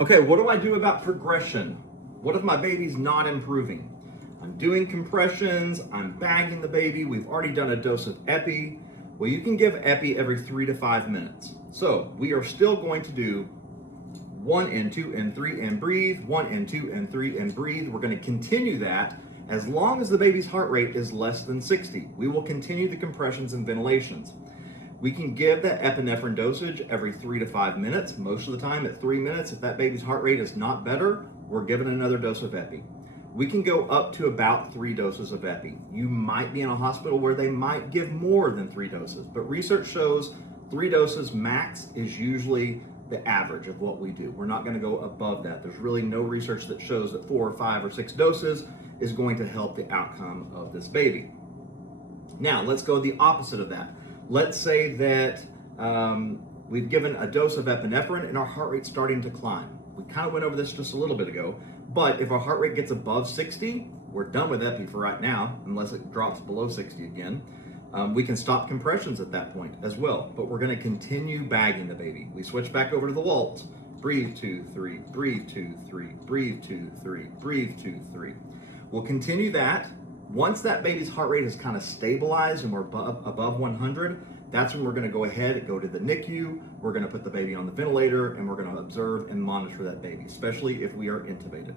Okay, what do I do about progression? What if my baby's not improving? I'm doing compressions, I'm bagging the baby, we've already done a dose of epi. Well, you can give epi every 3 to 5 minutes. So we are still going to do 1 and 2 and 3 and breathe, 1 and 2 and 3 and breathe. We're going to continue that as long as the baby's heart rate is less than 60. We will continue the compressions and ventilations. We can give that epinephrine dosage every 3 to 5 minutes. Most of the time at 3 minutes, if that baby's heart rate is not better, we're giving another dose of epi. We can go up to about 3 doses of epi. You might be in a hospital where they might give more than 3 doses, but research shows 3 doses max is usually the average of what we do. We're not going to go above that. There's really no research that shows that 4 or 5 or 6 doses is going to help the outcome of this baby. Now, let's go the opposite of that. Let's say that we've given a dose of epinephrine and our heart rate's starting to climb. We kind of went over this just a little bit ago, but if our heart rate gets above 60, we're done with epi for right now, unless it drops below 60 again. We can stop compressions at that point as well, but we're going to continue bagging the baby. We switch back over to the waltz. Breathe 2, 3, breathe 2, 3, breathe 2, 3, breathe 2, 3. We'll continue that. Once that baby's heart rate is kind of stabilized and we're above 100, that's when we're going to go ahead and go to the NICU. We're going to put the baby on the ventilator and we're going to observe and monitor that baby, especially if we are intubated.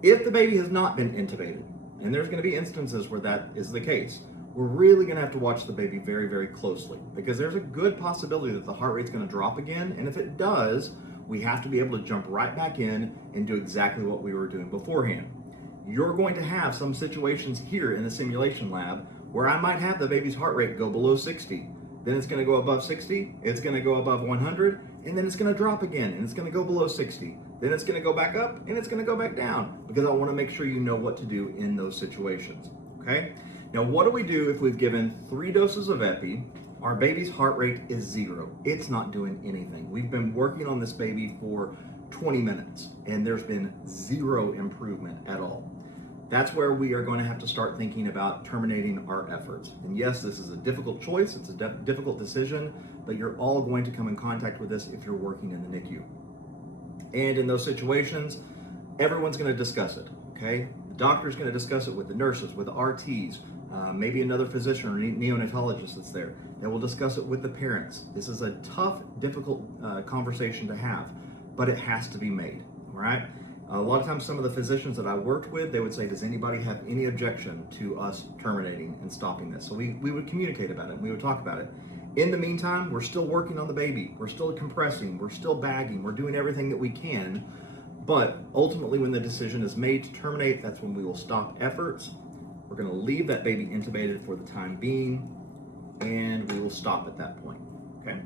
If the baby has not been intubated, and there's going to be instances where that is the case, we're really going to have to watch the baby very, very closely because there's a good possibility that the heart rate's going to drop again. And if it does, we have to be able to jump right back in and do exactly what we were doing beforehand. You're going to have some situations here in the simulation lab where I might have the baby's heart rate go below 60. Then it's going to go above 60, it's going to go above 100, and then it's going to drop again, and it's going to go below 60. Then it's going to go back up, and it's going to go back down, because I want to make sure you know what to do in those situations, okay? Now, what do we do if we've given 3 doses of epi, our baby's heart rate is 0? It's not doing anything. We've been working on this baby for 20 minutes, and there's been 0 improvement at all. That's where we are going to have to start thinking about terminating our efforts. And yes, this is a difficult choice, it's a difficult decision, but you're all going to come in contact with this if you're working in the NICU. And in those situations, everyone's going to discuss it, okay? The doctor's going to discuss it with the nurses, with the RTs, maybe another physician or neonatologist that's there. They will discuss it with the parents. This is a tough, difficult conversation to have, but it has to be made, all right? A lot of times some of the physicians that I worked with, they would say, does anybody have any objection to us terminating and stopping this? So we would communicate about it, and we would talk about it. In the meantime, we're still working on the baby. We're still compressing, we're still bagging, we're doing everything that we can. But ultimately when the decision is made to terminate, that's when we will stop efforts. We're gonna leave that baby intubated for the time being, and we will stop at that point, okay?